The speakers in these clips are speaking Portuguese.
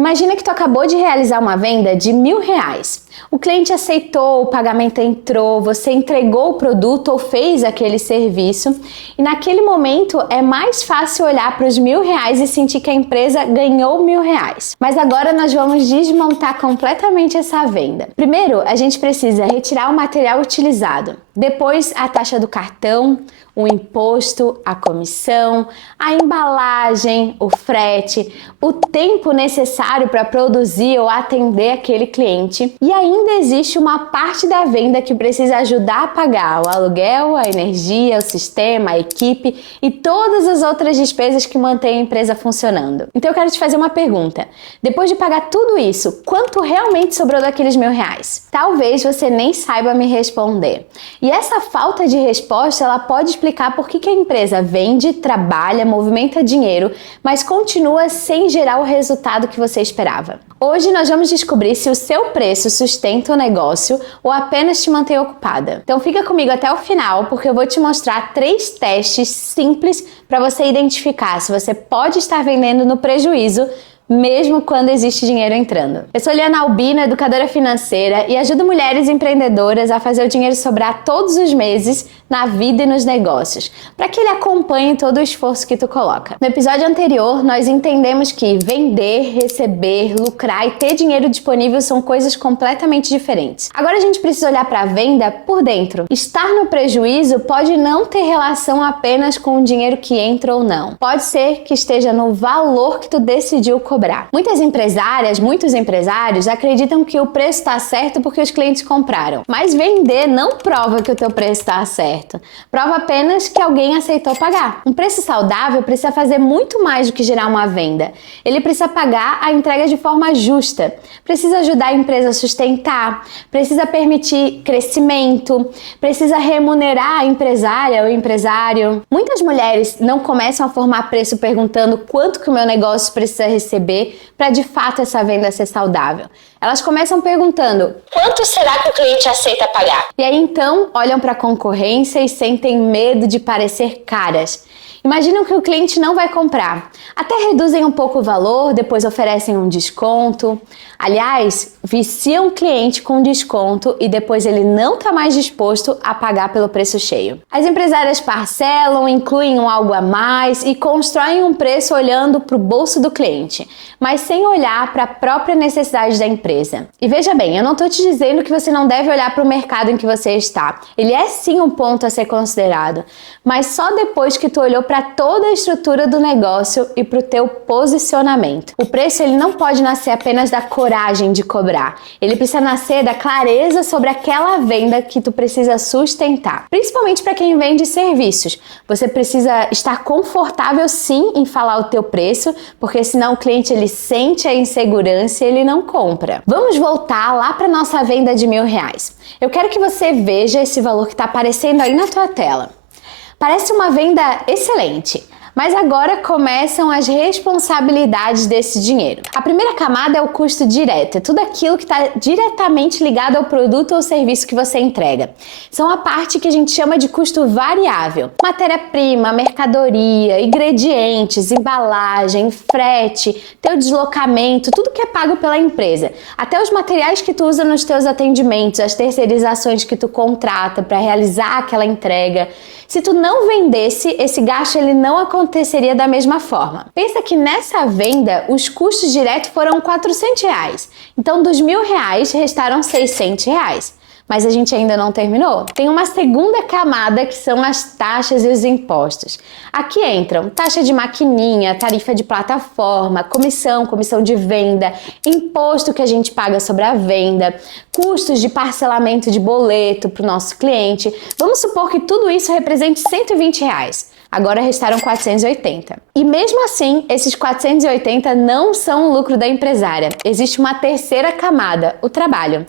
Imagina que tu acabou de realizar uma venda de R$1.000. O cliente aceitou, o pagamento entrou, você entregou o produto ou fez aquele serviço e naquele momento é mais fácil olhar para os R$1.000 e sentir que a empresa ganhou R$1.000. Mas agora nós vamos desmontar completamente essa venda. Primeiro, a gente precisa retirar o material utilizado. Depois, a taxa do cartão, o imposto, a comissão, a embalagem, o frete, o tempo necessário para produzir ou atender aquele cliente. E ainda existe uma parte da venda que precisa ajudar a pagar o aluguel, a energia, o sistema, a equipe e todas as outras despesas que mantêm a empresa funcionando. Então eu quero te fazer uma pergunta. Depois de pagar tudo isso, quanto realmente sobrou daqueles R$1.000? Talvez você nem saiba me responder. E essa falta de resposta, ela pode explicar por que a empresa vende, trabalha, movimenta dinheiro, mas continua sem gerar o resultado que você esperava. Hoje nós vamos descobrir se o seu preço sustenta o negócio ou apenas te mantém ocupada. Então fica comigo até o final, porque eu vou te mostrar 3 testes simples para você identificar se você pode estar vendendo no prejuízo mesmo quando existe dinheiro entrando. Eu sou Liana Albino, educadora financeira, e ajudo mulheres empreendedoras a fazer o dinheiro sobrar todos os meses na vida e nos negócios, para que ele acompanhe todo o esforço que tu coloca. No episódio anterior, nós entendemos que vender, receber, lucrar e ter dinheiro disponível são coisas completamente diferentes. Agora a gente precisa olhar para a venda por dentro. Estar no prejuízo pode não ter relação apenas com o dinheiro que entra ou não. Pode ser que esteja no valor que tu decidiu cobrar. Muitas empresárias, muitos empresários acreditam que o preço está certo porque os clientes compraram. Mas vender não prova que o teu preço está certo. Prova apenas que alguém aceitou pagar. Um preço saudável precisa fazer muito mais do que gerar uma venda. Ele precisa pagar a entrega de forma justa. Precisa ajudar a empresa a sustentar. Precisa permitir crescimento. Precisa remunerar a empresária ou empresário. Muitas mulheres não começam a formar preço perguntando quanto que o meu negócio precisa receber para de fato essa venda ser saudável. Elas começam perguntando: quanto será que o cliente aceita pagar? E aí então olham para a concorrência e sentem medo de parecer caras. Imaginam que o cliente não vai comprar. Até reduzem um pouco o valor, depois oferecem um desconto. Aliás, viciam o cliente com desconto e depois ele não está mais disposto a pagar pelo preço cheio. As empresárias parcelam, incluem um algo a mais e constroem um preço olhando para o bolso do cliente, mas sem olhar para a própria necessidade da empresa. E veja bem, eu não estou te dizendo que você não deve olhar para o mercado em que você está. Ele é sim um ponto a ser considerado, mas só depois que tu olhou para toda a estrutura do negócio e para o teu posicionamento. O preço ele não pode nascer apenas da coragem de cobrar. Ele precisa nascer da clareza sobre aquela venda que tu precisa sustentar. Principalmente para quem vende serviços. Você precisa estar confortável sim em falar o teu preço, porque senão o cliente ele sente a insegurança e ele não compra. Vamos voltar lá para nossa venda de R$1.000. Eu quero que você veja esse valor que está aparecendo aí na tua tela. Parece uma venda excelente, mas agora começam as responsabilidades desse dinheiro. A primeira camada é o custo direto, é tudo aquilo que está diretamente ligado ao produto ou serviço que você entrega. São a parte que a gente chama de custo variável. Matéria-prima, mercadoria, ingredientes, embalagem, frete, teu deslocamento, tudo que é pago pela empresa. Até os materiais que tu usa nos teus atendimentos, as terceirizações que tu contrata para realizar aquela entrega. Se tu não vendesse, esse gasto ele não aconteceria da mesma forma. Pensa que nessa venda, os custos diretos foram R$400. Então, dos R$1.000, restaram R$600. Mas a gente ainda não terminou. Tem uma segunda camada que são as taxas e os impostos. Aqui entram taxa de maquininha, tarifa de plataforma, comissão de venda, imposto que a gente paga sobre a venda, custos de parcelamento de boleto para o nosso cliente. Vamos supor que tudo isso represente R$120. Agora restaram R$480. E mesmo assim, esses R$480 não são o lucro da empresária. Existe uma terceira camada, o trabalho.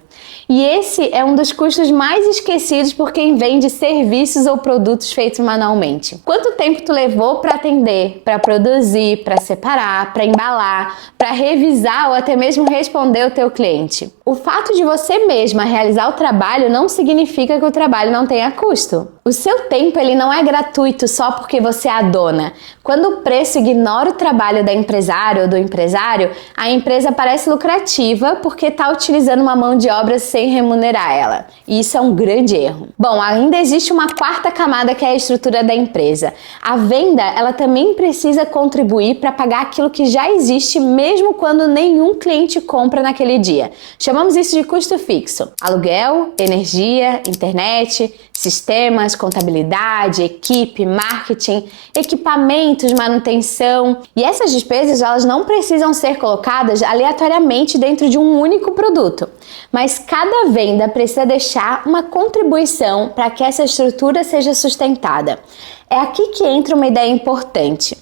E esse é um dos custos mais esquecidos por quem vende serviços ou produtos feitos manualmente. Quanto tempo tu levou para atender, para produzir, para separar, para embalar, para revisar ou até mesmo responder o teu cliente? O fato de você mesma realizar o trabalho não significa que o trabalho não tenha custo. O seu tempo ele não é gratuito só porque você é a dona. Quando o preço ignora o trabalho da empresária ou do empresário, a empresa parece lucrativa porque está utilizando uma mão de obra sem remunerar ela. E isso é um grande erro. Bom, ainda existe uma quarta camada que é a estrutura da empresa. A venda, ela também precisa contribuir para pagar aquilo que já existe, mesmo quando nenhum cliente compra naquele dia. Chamamos isso de custo fixo. Aluguel, energia, internet, sistemas, contabilidade, equipe, marketing, equipamentos, manutenção. E essas despesas, elas não precisam ser colocadas aleatoriamente dentro de um único produto, mas cada venda precisa deixar uma contribuição para que essa estrutura seja sustentada. É aqui que entra uma ideia importante.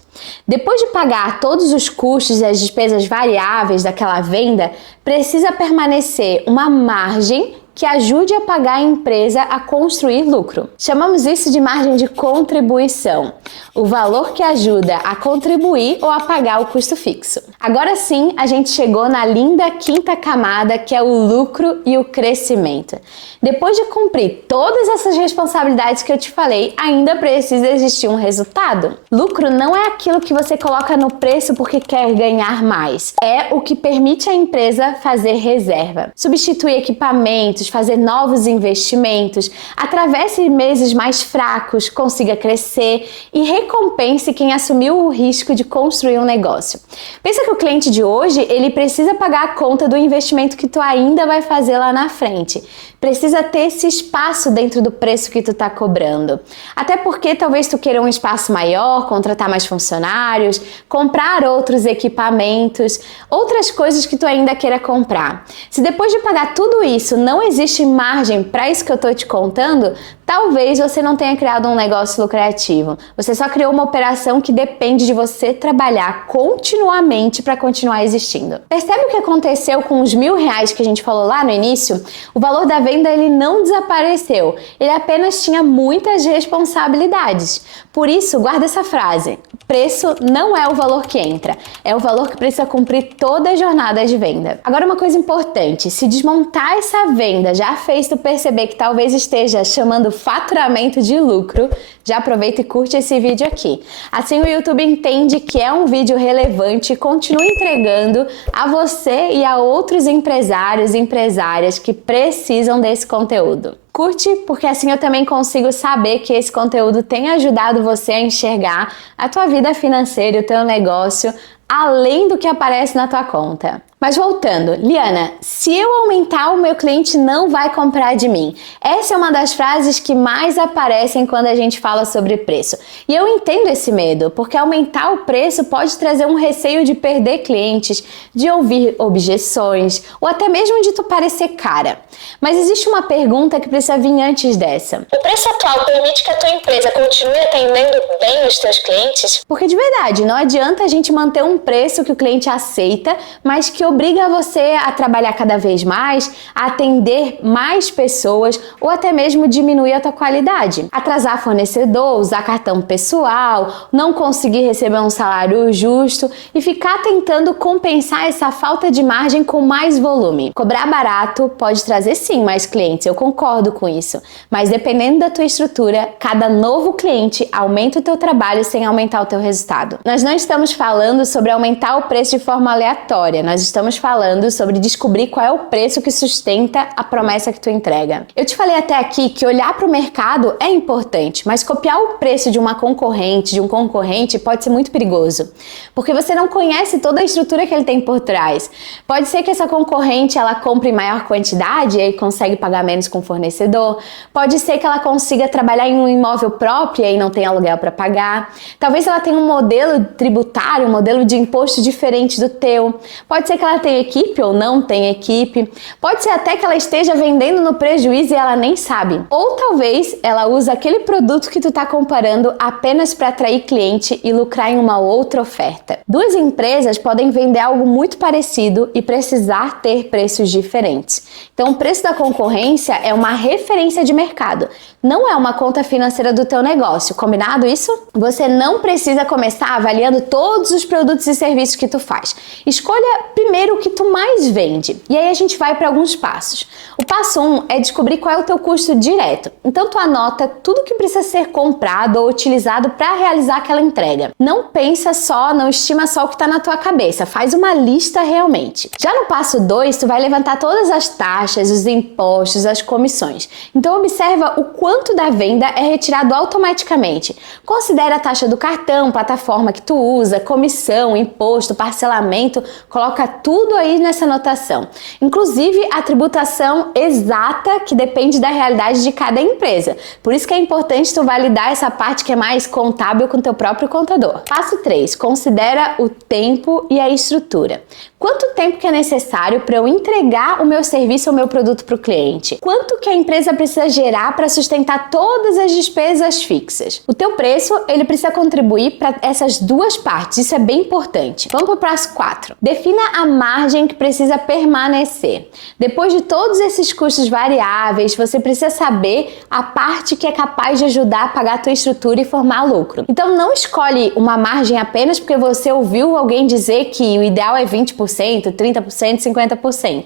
Depois de pagar todos os custos e as despesas variáveis daquela venda, precisa permanecer uma margem que ajude a pagar a empresa a construir lucro. Chamamos isso de margem de contribuição, o valor que ajuda a contribuir ou a pagar o custo fixo. Agora sim, a gente chegou na linda quinta camada, que é o lucro e o crescimento. Depois de cumprir todas essas responsabilidades que eu te falei, ainda precisa existir um resultado. Lucro não é aquilo que você coloca no preço porque quer ganhar mais. É o que permite à empresa fazer reserva, substituir equipamentos, fazer novos investimentos, atravesse meses mais fracos, consiga crescer e recompense quem assumiu o risco de construir um negócio. Pensa que o cliente de hoje, ele precisa pagar a conta do investimento que tu ainda vai fazer lá na frente. Precisa ter esse espaço dentro do preço que tu tá cobrando. Até porque talvez tu queira um espaço maior, contratar mais funcionários, comprar outros equipamentos, outras coisas que tu ainda queira comprar. Se depois de pagar tudo isso não existe margem para isso que eu tô te contando, talvez você não tenha criado um negócio lucrativo. Você só criou uma operação que depende de você trabalhar continuamente para continuar existindo. Percebe o que aconteceu com os R$1.000 que a gente falou lá no início? O valor da venda ele não desapareceu, ele apenas tinha muitas responsabilidades. Por isso, guarda essa frase: preço não é o valor que entra, é o valor que precisa cumprir toda a jornada de venda. Agora, uma coisa importante: se desmontar essa venda já fez tu perceber que talvez esteja chamando faturamento de lucro, já aproveita e curte esse vídeo aqui. Assim o YouTube entende que é um vídeo relevante e continua entregando a você e a outros empresários e empresárias que precisam desse conteúdo. Curte, porque assim eu também consigo saber que esse conteúdo tem ajudado você a enxergar a tua vida financeira e o teu negócio além do que aparece na tua conta. Mas voltando, Liana, se eu aumentar, o meu cliente não vai comprar de mim. Essa é uma das frases que mais aparecem quando a gente fala sobre preço. E eu entendo esse medo, porque aumentar o preço pode trazer um receio de perder clientes, de ouvir objeções, ou até mesmo de tu parecer cara. Mas existe uma pergunta que precisa vir antes dessa. O preço atual permite que a tua empresa continue atendendo bem os teus clientes? Porque de verdade, não adianta a gente manter um preço que o cliente aceita, mas que obriga você a trabalhar cada vez mais, a atender mais pessoas ou até mesmo diminuir a tua qualidade. Atrasar fornecedor, usar cartão pessoal, não conseguir receber um salário justo e ficar tentando compensar essa falta de margem com mais volume. Cobrar barato pode trazer sim mais clientes, eu concordo com isso, mas dependendo da tua estrutura, cada novo cliente aumenta o teu trabalho sem aumentar o teu resultado. Nós não estamos falando sobre aumentar o preço de forma aleatória, nós estamos falando sobre descobrir qual é o preço que sustenta a promessa que tu entrega. Eu te falei até aqui que olhar para o mercado é importante, mas copiar o preço de uma concorrente, de um concorrente, pode ser muito perigoso, porque você não conhece toda a estrutura que ele tem por trás. Pode ser que essa concorrente ela compre em maior quantidade e aí consegue pagar menos com o fornecedor. Pode ser que ela consiga trabalhar em um imóvel próprio e aí não tem aluguel para pagar. Talvez ela tenha um modelo tributário, um modelo de imposto diferente do teu. Pode ser que ela tenha equipe ou não tenha equipe. Pode ser até que ela esteja vendendo no prejuízo e ela nem sabe. Ou talvez ela use aquele produto que tu tá comparando apenas para atrair cliente e lucrar em uma outra oferta. Duas empresas podem vender algo muito parecido e precisar ter preços diferentes. Então, o preço da concorrência é uma referência de mercado, não é uma conta financeira do teu negócio. Combinado isso? Você não precisa começar avaliando todos os produtos e serviços que tu faz. Escolha primeiro o que tu mais vende. E aí a gente vai para alguns passos. O passo 1 é descobrir qual é o teu custo direto. Então tu anota tudo que precisa ser comprado ou utilizado para realizar aquela entrega. Não pensa só, não estima só o que está na tua cabeça. Faz uma lista realmente. Já no passo 2, tu vai levantar todas as taxas, os impostos, as comissões. Então observa o quanto da venda é retirado automaticamente. Considera a taxa do cartão, plataforma que tu usa, comissão, imposto, parcelamento, coloca tudo aí nessa anotação. Inclusive a tributação exata que depende da realidade de cada empresa. Por isso que é importante tu validar essa parte que é mais contábil com teu próprio contador. Passo 3, considera o tempo e a estrutura. Quanto tempo que é necessário para eu entregar o meu serviço ou o meu produto para o cliente? Quanto que a empresa precisa gerar para sustentar todas as despesas fixas? O teu preço, ele precisa contribuir para essas duas partes, isso é bem importante. Vamos para o passo 4. Defina a margem que precisa permanecer. Depois de todos esses custos variáveis, você precisa saber a parte que é capaz de ajudar a pagar a tua estrutura e formar lucro. Então não escolhe uma margem apenas porque você ouviu alguém dizer que o ideal é 20%, 30%, 50%.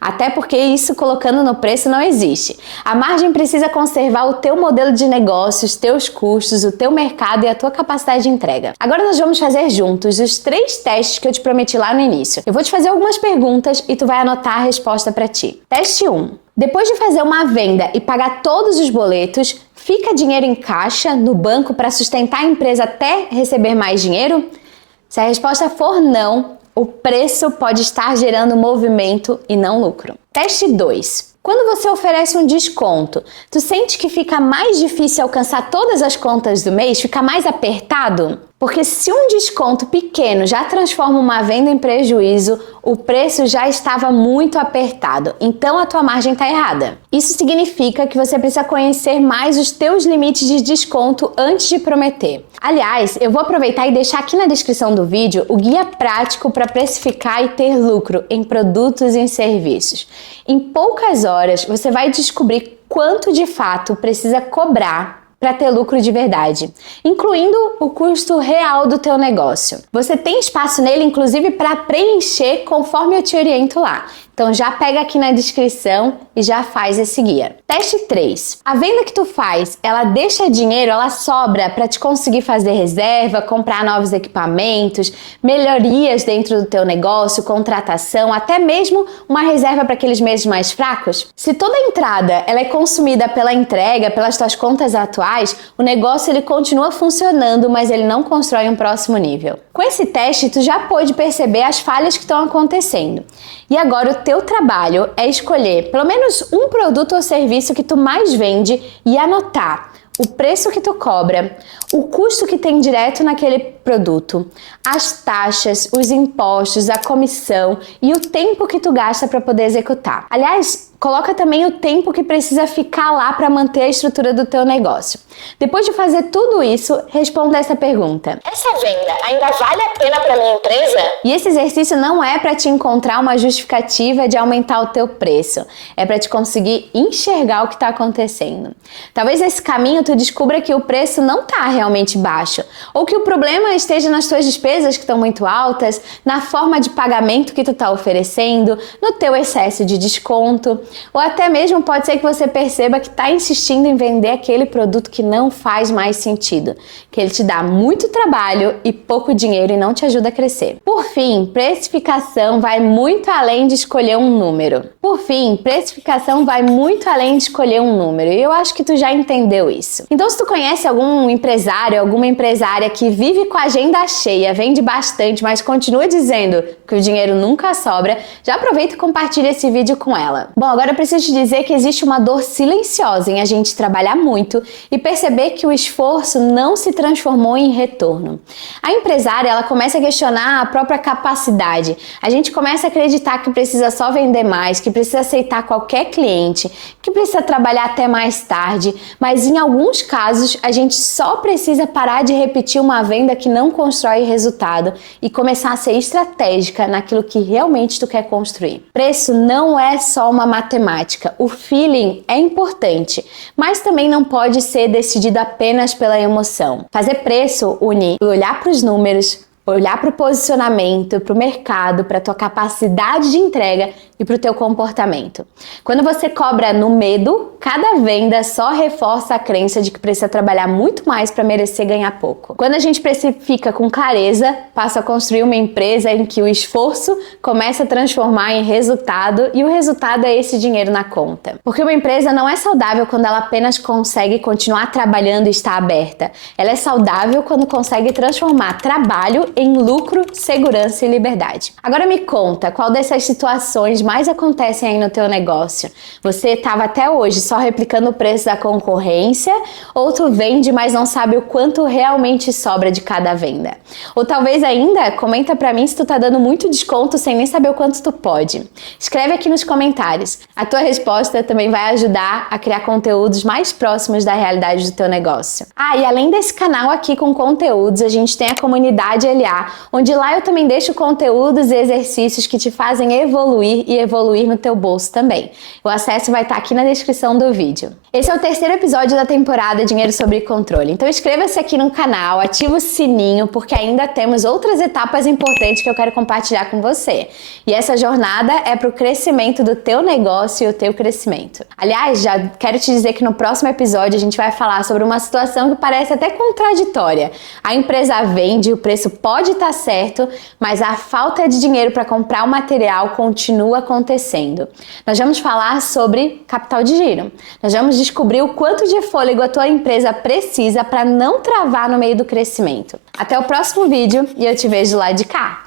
Até porque isso colocando no preço não existe. A margem precisa conservar o teu modelo de negócio, os teus custos, o teu mercado e a tua capacidade de entrega. Agora nós vamos fazer juntos os 3 testes que eu te prometi lá no início. Eu vou te fazer algumas perguntas e tu vai anotar a resposta para ti. Teste 1. Depois de fazer uma venda e pagar todos os boletos, fica dinheiro em caixa no banco para sustentar a empresa até receber mais dinheiro? Se a resposta for não, o preço pode estar gerando movimento e não lucro. Teste 2. Quando você oferece um desconto, tu sente que fica mais difícil alcançar todas as contas do mês? Fica mais apertado? Porque se um desconto pequeno já transforma uma venda em prejuízo, o preço já estava muito apertado, então a tua margem está errada. Isso significa que você precisa conhecer mais os teus limites de desconto antes de prometer. Aliás, eu vou aproveitar e deixar aqui na descrição do vídeo o guia prático para precificar e ter lucro em produtos e em serviços. Em poucas horas, você vai descobrir quanto de fato precisa cobrar para ter lucro de verdade, incluindo o custo real do teu negócio. Você tem espaço nele, inclusive, para preencher conforme eu te oriento lá. Então já pega aqui na descrição e já faz esse guia. Teste 3. A venda que tu faz, ela deixa dinheiro, ela sobra para te conseguir fazer reserva, comprar novos equipamentos, melhorias dentro do teu negócio, contratação, até mesmo uma reserva para aqueles meses mais fracos? Se toda a entrada ela é consumida pela entrega, pelas tuas contas atuais, o negócio ele continua funcionando, mas ele não constrói um próximo nível. Com esse teste, tu já pôde perceber as falhas que estão acontecendo. E agora o teu trabalho é escolher pelo menos um produto ou serviço que tu mais vende e anotar o preço que tu cobra, o custo que tem direto naquele produto, as taxas, os impostos, a comissão e o tempo que tu gasta para poder executar. Aliás, coloca também o tempo que precisa ficar lá para manter a estrutura do teu negócio. Depois de fazer tudo isso, responda essa pergunta. Essa venda ainda vale a pena para minha empresa? E esse exercício não é para te encontrar uma justificativa de aumentar o teu preço. É para te conseguir enxergar o que está acontecendo. Talvez nesse caminho tu descubra que o preço não está realmente baixo. Ou que o problema esteja nas tuas despesas que estão muito altas, na forma de pagamento que tu está oferecendo, no teu excesso de desconto. Ou até mesmo pode ser que você perceba que está insistindo em vender aquele produto que não faz mais sentido, que ele te dá muito trabalho e pouco dinheiro e não te ajuda a crescer. Por fim, precificação vai muito além de escolher um número. E eu acho que tu já entendeu isso. Então, se tu conhece algum empresário, alguma empresária que vive com a agenda cheia, vende bastante, mas continua dizendo que o dinheiro nunca sobra, já aproveita e compartilha esse vídeo com ela. Bom, agora eu preciso te dizer que existe uma dor silenciosa em a gente trabalhar muito e perceber que o esforço não se transformou em retorno. A empresária, ela começa a questionar a própria capacidade. A gente começa a acreditar que precisa só vender mais, que precisa aceitar qualquer cliente, que precisa trabalhar até mais tarde, mas em alguns casos a gente só precisa parar de repetir uma venda que não constrói resultado e começar a ser estratégica naquilo que realmente tu quer construir. Preço não é só uma matemática. O feeling é importante, mas também não pode ser decidido apenas pela emoção. Fazer preço une olhar para os números, Olhar para o posicionamento, para o mercado, para a tua capacidade de entrega e para o teu comportamento. Quando você cobra no medo, cada venda só reforça a crença de que precisa trabalhar muito mais para merecer ganhar pouco. Quando a gente precifica com clareza, passa a construir uma empresa em que o esforço começa a transformar em resultado e o resultado é esse dinheiro na conta. Porque uma empresa não é saudável quando ela apenas consegue continuar trabalhando e estar aberta. Ela é saudável quando consegue transformar trabalho em lucro, segurança e liberdade. Agora me conta, qual dessas situações mais acontecem aí no teu negócio? Você estava até hoje só replicando o preço da concorrência ou tu vende, mas não sabe o quanto realmente sobra de cada venda? Ou talvez ainda, comenta pra mim se tu tá dando muito desconto sem nem saber o quanto tu pode. Escreve aqui nos comentários. A tua resposta também vai ajudar a criar conteúdos mais próximos da realidade do teu negócio. E além desse canal aqui com conteúdos, a gente tem a comunidade LA, onde lá eu também deixo conteúdos e exercícios que te fazem evoluir e evoluir no teu bolso também. O acesso vai estar aqui na descrição do vídeo. Esse é o terceiro episódio da temporada Dinheiro Sob Controle, então inscreva-se aqui no canal, ativa o sininho, porque ainda temos outras etapas importantes que eu quero compartilhar com você. E essa jornada é para o crescimento do teu negócio e o teu crescimento. Aliás, já quero te dizer que no próximo episódio a gente vai falar sobre uma situação que parece até contraditória. A empresa vende, o preço pode estar certo, mas a falta de dinheiro para comprar o material continua acontecendo. Nós vamos falar sobre capital de giro. Nós vamos descobrir o quanto de fôlego a tua empresa precisa para não travar no meio do crescimento. Até o próximo vídeo e eu te vejo lá de cá!